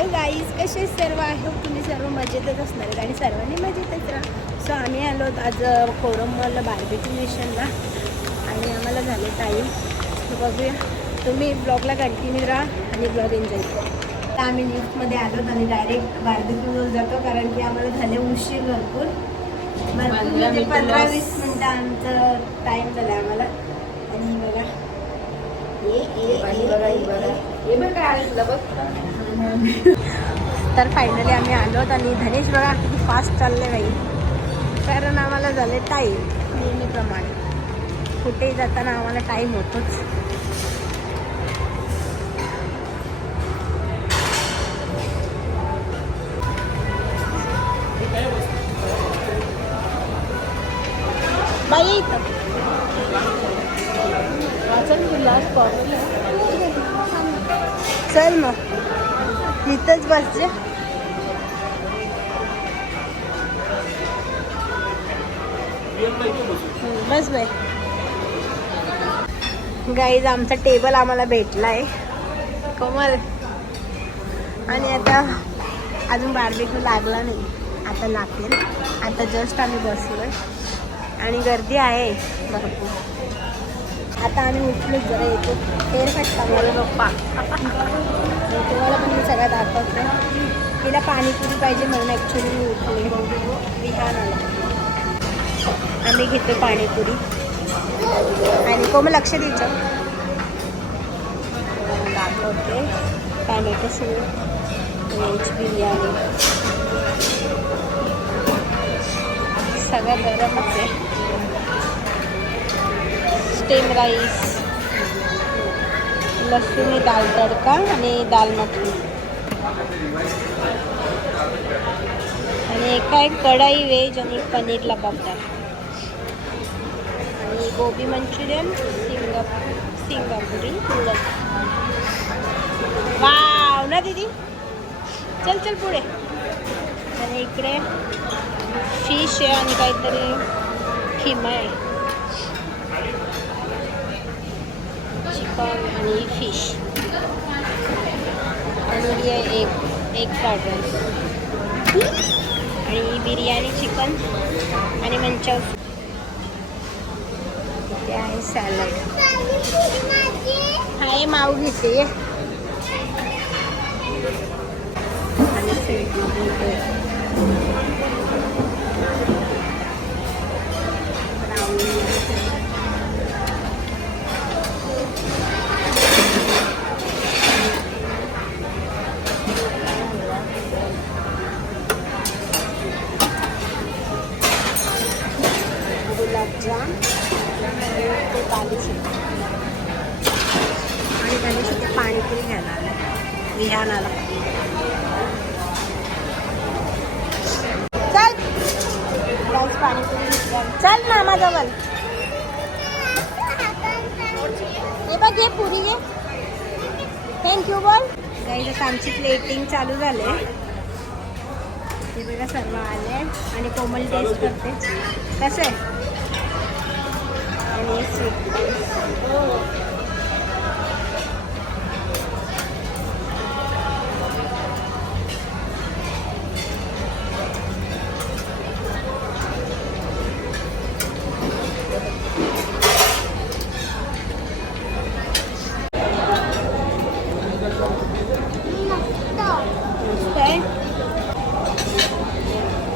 Hello guys, कसे सर्व आहे? तुम्ही सर्व मजेतच असणार आहेत आणि सर्वांनी मजेतच राहा. सो आम्ही आलो आज कोरम मॉलला बार्बेक्यू नेशनला आणि आम्हाला झाले टाईम. तर बघूया, तुम्ही ब्लॉगला कंटिन्यू राहा आणि ब्लॉग एन्जॉय करा. तर आम्ही लिफ्टमध्ये आलो आणि डायरेक्ट बार्बेक्यूवर जातो कारण की आम्हाला झाले उशीर भरपूर म्हणजे 15-20 मिनटं आमचं टाईम झाला आम्हाला. आणि बघा तर फायनली आम्ही आलो आणि धनेश बघा किती फास्ट चालले बाई, कारण आम्हाला झाले टाईम. नेहमीप्रमाणे कुठेही जाताना आम्हाला टाईम होतोच. बाई चल मग इथंच बसचे. बस बाई. गाईज आमचा टेबल आम्हाला भेटला आहे कमल. आणि आता अजून बार्बेक्यू लागला नाही, आता लागेल. आता जस्ट आम्ही बसलोय आणि गर्दी आहे भरपूर. आता आम्ही उठलो जरा येतो हेअरकट मला पप्पा. तुम्हाला पण मी सगळ्यात दाखवते. तिला पाणीपुरी पाहिजे म्हणून ॲक्च्युली मी उठले. विहान आला, आम्ही घेतो पाणीपुरी. आणि कोमल लक्ष द्यायचं दाखवते. टॅमॅटो सूप, व्हेज बिर्याणी, सगळं गरमच आहे. स्टीम राईस, लसूणी दाल तडका आणि दाल मखनी. आणि एका एक कढाई व्हेज आणि पनीर लबाबदार आणि गोबी मंचुरियन, सिंगापुरी नूडल्स. वाव ना दीदी, चल चल पुढे. आणि इकडे फिश आहे आणि काहीतरी खिमा आहे, चिकन आणि फिश. आणि एक फ्राईड राईस आणि बिर्याणी चिकन आणि मंचाव. इथे आहे सॅलड. हाय माऊ घेते. आणि गुलाबजाम ते बालूची. आणि त्याने सुद्धा पाणीपुरी घ्यायला आलं विहानाला. चल गाईस पाणीपुरी घेतल्या. चल ना माझ्यावर. हे बघ हे पुरी घे. थँक्यू बोल. गाईस आता आमची प्लेटिंग चालू झाले. हे बघा सर्व आले आणि कोमल टेस्ट करते कसं आहे. आणि स्वीट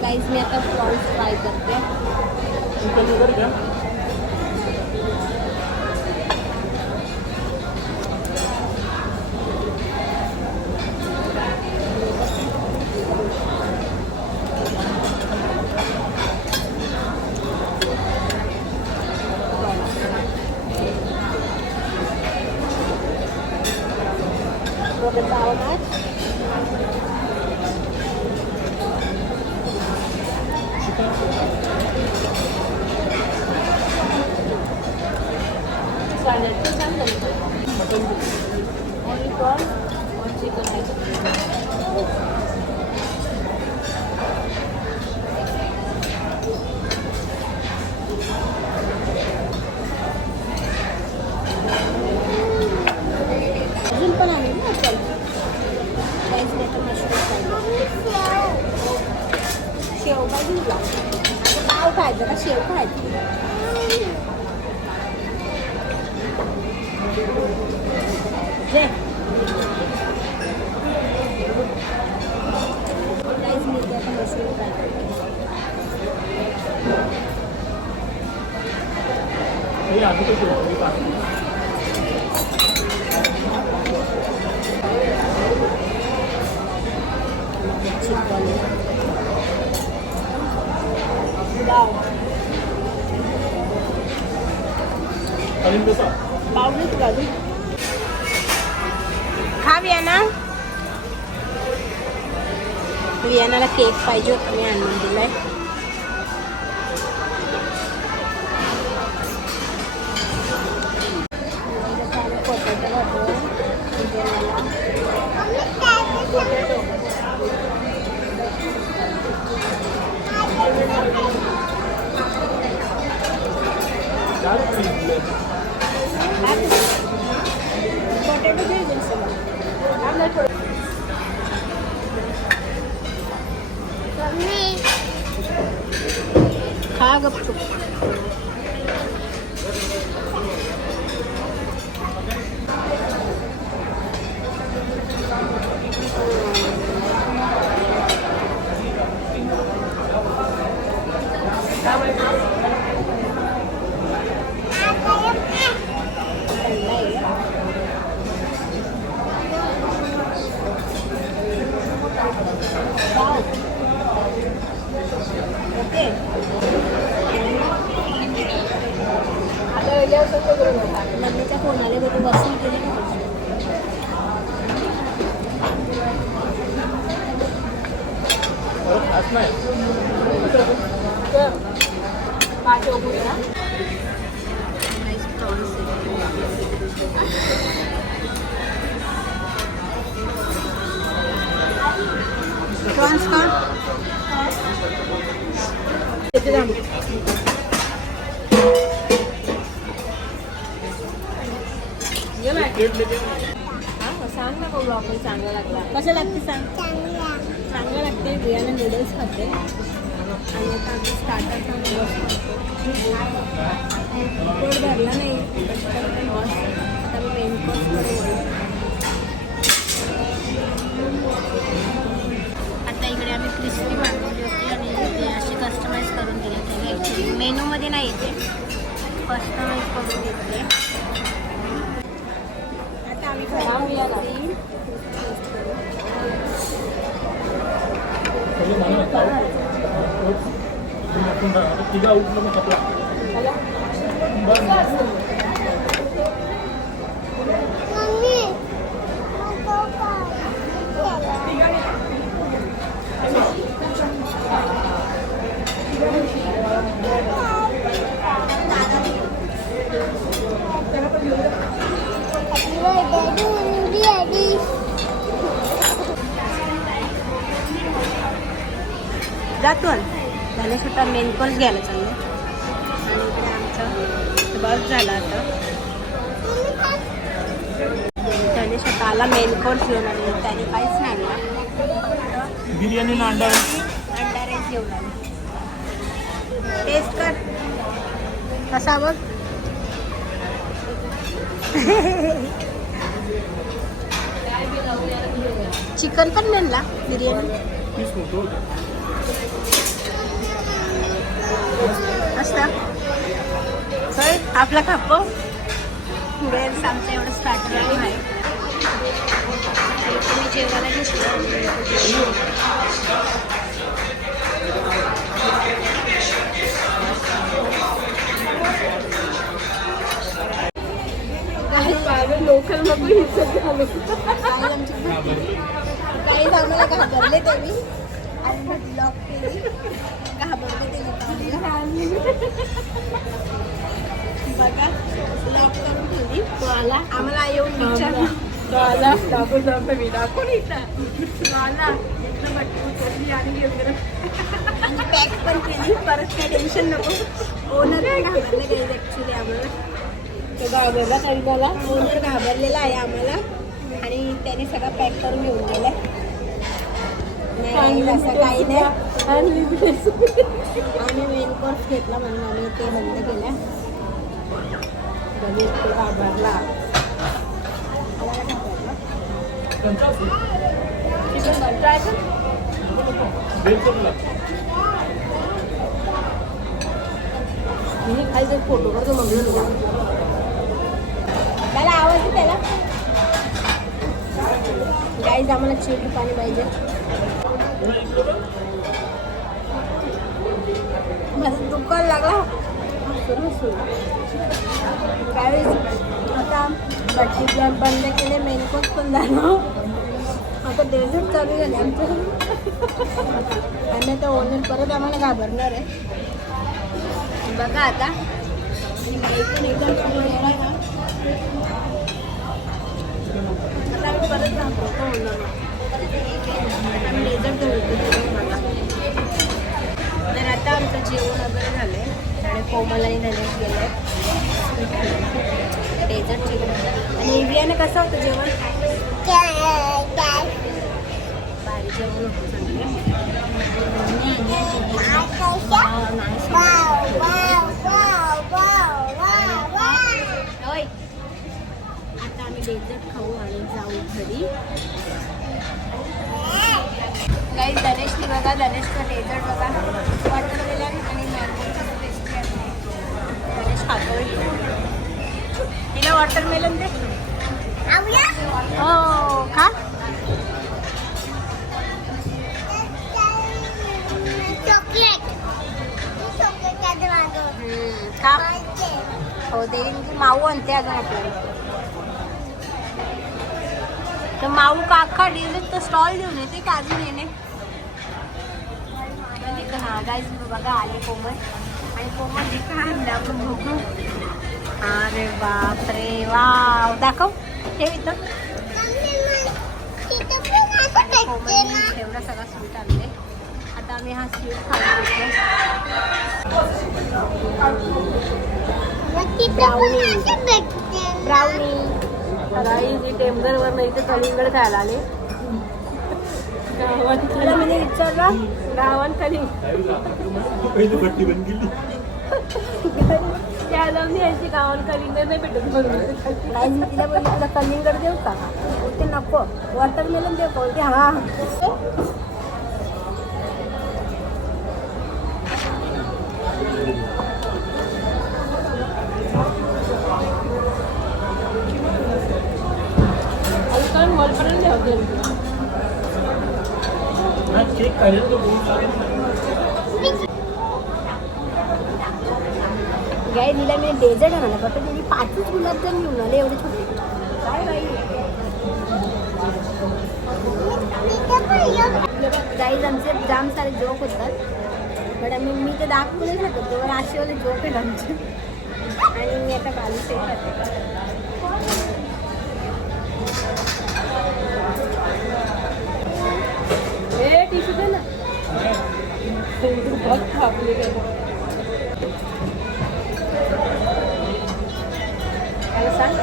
गाईज. मी आता प्रॉन्स फ्राय करते. अजून पण आहे ना. शेव पाहिजे तुला? आता पाव खायचं का शेव खायचं? जे काहीच मिळते आता मशरूम काय पावडे तुला खा वियाना. वियानाला केक पाहिजे होता मी आणून दिलाय. पोटॅटो दे खा गपचूप. मम्मीच्या फोनाला बघून बसून केले प्रॉन्स का सांग ना बघू आपण चांगला लागला. कसं लागते सांग? चांगलं लागते. बियाणं नूडल्स खाते आणि आता आम्ही स्टार्टरचा बस पोट भरला नाही बस. आता मी मेन कोर्सकडे वळू. आता इकडे आम्ही क्रिस्पी मागवली होती आणि ते अशी कस्टमाइज करून दिले होते. ॲक्च्युली मेनूमध्ये नाही येते, कस्टमाइज करून घेतले. आता आम्ही खाऊया जातो त्याने स्वतः मेन कोर्स घ्यायला चाललं आणि इकडे आमचं बस झाला. आता त्याने स्वतःला मेन कोर्स घेऊन आले. त्याने काहीच नाही आणला. बिर्याणी ना अंडा राईस घेऊन आले. टेस्ट कर कसा बघ. चिकन पण नेला बिर्याणी असता. सर आपला खापो वेळेस आमचं एवढं स्टार्टर आहे. मी जेवायला घेतलं. लोकल काही आम्हाला घाबरले तरी आणि ब्लॉक केली. घाबरले ते बघा ब्लॉक करून ठेवली. तो आला आम्हाला येऊन विचारला. तो आला दाखवून जाऊन मी दाखवून इथं तो आला इथलं बटन उचलली आणि घेऊन आणि पॅक पण केली. परत काही टेन्शन नको. ओनर घाबरले गेले ॲक्च्युली आम्हाला. तो घाबरला तरी मला ओनर घाबरलेला आहे आम्हाला आणि त्याने सगळं पॅक करून घेऊन गेलाय. नाही असं काही नाही. आम्ही मेन कोर्स घेतला म्हणून आम्ही ते बंद केल्या. गणेश तो घाबरला. फोटो करतो म्हणून त्याला आवाज आहे त्याला. गाईज आम्हाला चिल्ड पाणी पाहिजे. माझं दुकान लागला. गाईज आता बट्टी ब्लॉक बंद केले. मेन कोर्स पण झालं. आता डेझर्ट चालू झाले आमचं. आणि आता ओनर परत आम्हाला घाबरणार आहे. बघा आता एकदम आता आम्ही परत घाबरतो ओनरला. आम्ही डेझर्ट मला तर आता आमचं जेवण वगैरे झालं आहे. आणि कोमल आणि धनेश गेलं आहे डेझर्ट जेवण. आणि एव्हियाने कसं होतं जेवण? भारी जेवण होतं सांगते. आता आम्ही डेझर्ट खाऊ आणि जाऊ घरी. गाईज धनेशनी बघा, धनेशचं डेझर्ट बघा. वॉटरमेलन आणि मँगोची टेस्टी आहे. धनेश खातोय. तिला वॉटरमेलन दे. हो खा. का हो देईन की माऊ आणते अगं आपल्याला. तर माऊ काका डेझर्टचा स्टॉल देऊन येते का अजून येणे. हां गाईज बघा आले कोमल. आणि कोमल काय आणलं आपण बघू. अरे बापरे वाव दाखव. ठेव इथं. कोमलने एवढा सगळा स्वीट आणले. आता आम्ही हा स्वीट खाऊ ब्राउनी. गाईज टेमघरवर नाही इथे कलिंगड खायला आले. गावात म्हणजे विचारला गावात कलिंगड त्या जाऊन यायची. गावात कलिंगड नाही भेटत म्हणून गाईज मी तिला बोलली तुला कलिंगड देऊ का. ते नको. वॉटरमेलन देऊ का. ते हा गाय दिला मी डेझर्ट आणायला. फक्त त्याची 5च गुलाबजाम घेऊन आले एवढे छोटे. काय बाई गाईज आमचे जाम सारे जोक होतात. बट मी ते दाखवू नाही शकत. तेव्हा असेवाले जोक आहेत आमचे. आणि मी आता बालू सेट करते. टिश्यू दे ना. सांग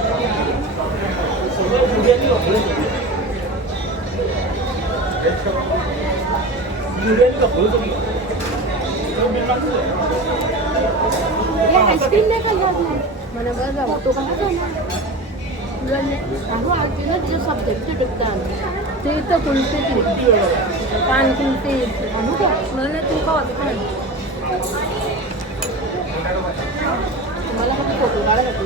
आईस्क्रीम नाही खाल्ला मला. बघा तो कसा अहो आज ना तिच्या सब्जेक्ट टिकतात ते तर कुलते पान कुलते आणू का मला तू का मला फक्त फोटो काढायला जातो.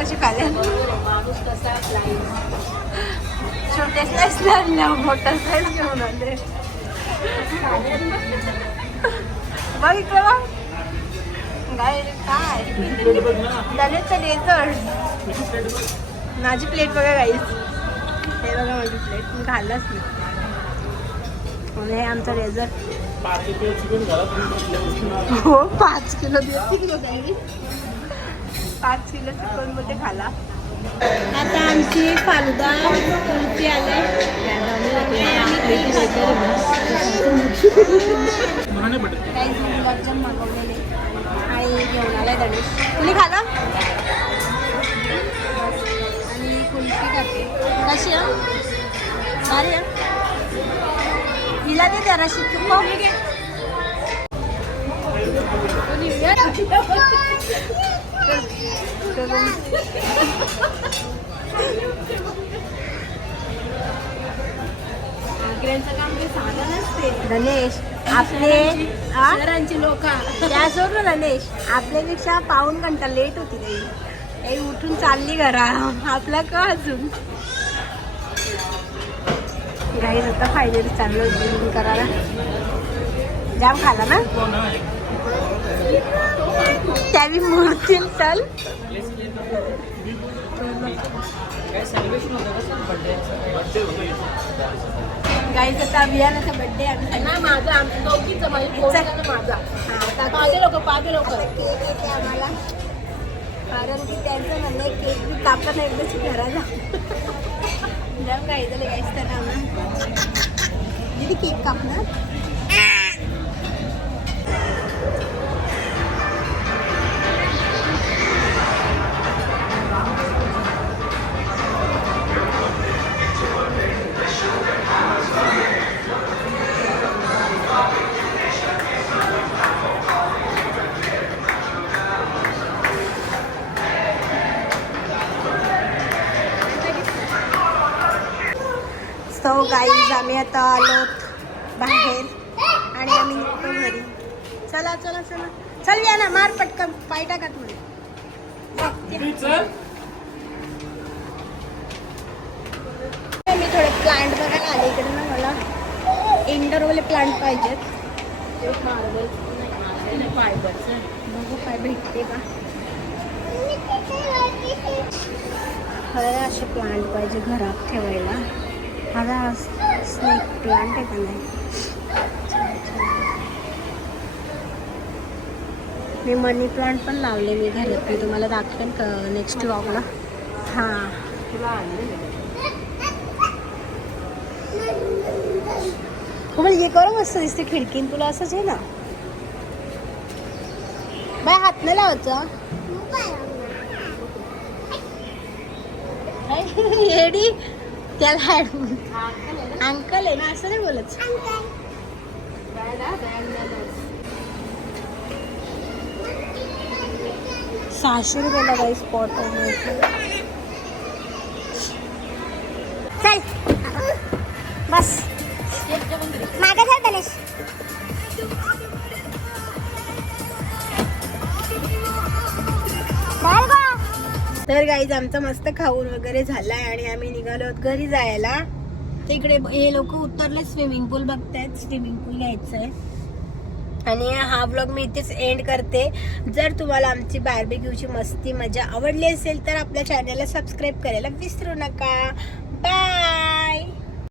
कशी खाले माणूस कसा छोटे साईज ना मोठा साईज घेऊन आले. बघ इकडे बघ काय काय त्यानेच डेझर्ट. माझी प्लेट बघा गाईस. हे बघा माझी प्लेट मी खाल्लंच नाही. हे आमचं डेझर्ट. हो 5 किलो किती होत. 5 किलो चिकन मध्ये खाला. आता आमची फालुदा कुल्फी आले. काही गुलाबजाम मागवलेले आणि घेऊन आलाय गणेश. तुम्ही खाला आणि कुल्फी खाते. जराशी चुकव. गणेश आपले शहरांची लोक त्या सोडून गणेश आपल्यापेक्षा पाऊण घंटा लेट होती काही उठून चालली घरा आपला का अजून गाईज आता फायनली चाललो ड्रिंक करायला. जाम खाला ना त्यावी मूर्ती चल. गाईज आता अभियानाचा बर्थडे ना माझा आमच्या दोघींचा माझा पाच लोक केक येते आम्हाला कारण की त्यांचं म्हणणं आहे केक कापत नाही एकदाच घराला जाम गाईज गाईज त्यांना आम्हाला दीदी केक कापणार. सो गाईज आम्ही आता आलो बाहेर आणि आम्ही निघतो घरी. चला चला चला चल या ना मार पटकन पाय टाकत म्हणे. मी थोडे प्लांट बघायला आले इकडे ना मला इंडोरवाले प्लांट पाहिजेत. बघू काय भेटते का. खरं असे प्लांट पाहिजे घरात ठेवायला. हा स्नेक प्लांट आहे का नाही. मी मनी प्लांट पण लावले मी घरात. मी तुम्हाला दाखवेन का नेक्स्ट व्लॉगला. हां हो मला हे करू मस्त दिसते खिडकीन तुला असंच आहे ना. बाय हात नाही लावायचं येडी त्याला अंकल आहे ना असं नाही बोलत. 600 रुपयाला काही स्पॉट आहे. चल बस मागे चल गणेश. तर गाईज आमचं मस्त खाऊन वगैरे झालाय आणि आम्ही निघालो आहोत घरी जायला. तिकडे हे लोक उतरले स्विमिंग पूल बघतायत. स्विमिंग पूल घ्यायचंय आणि हा व्लॉग मी इथेच एंड करते. जर तुम्हाला आमची बार्बेक्यूची मस्ती मजा आवडली असेल तर आपल्या चॅनलला सबस्क्राईब करायला विसरू नका.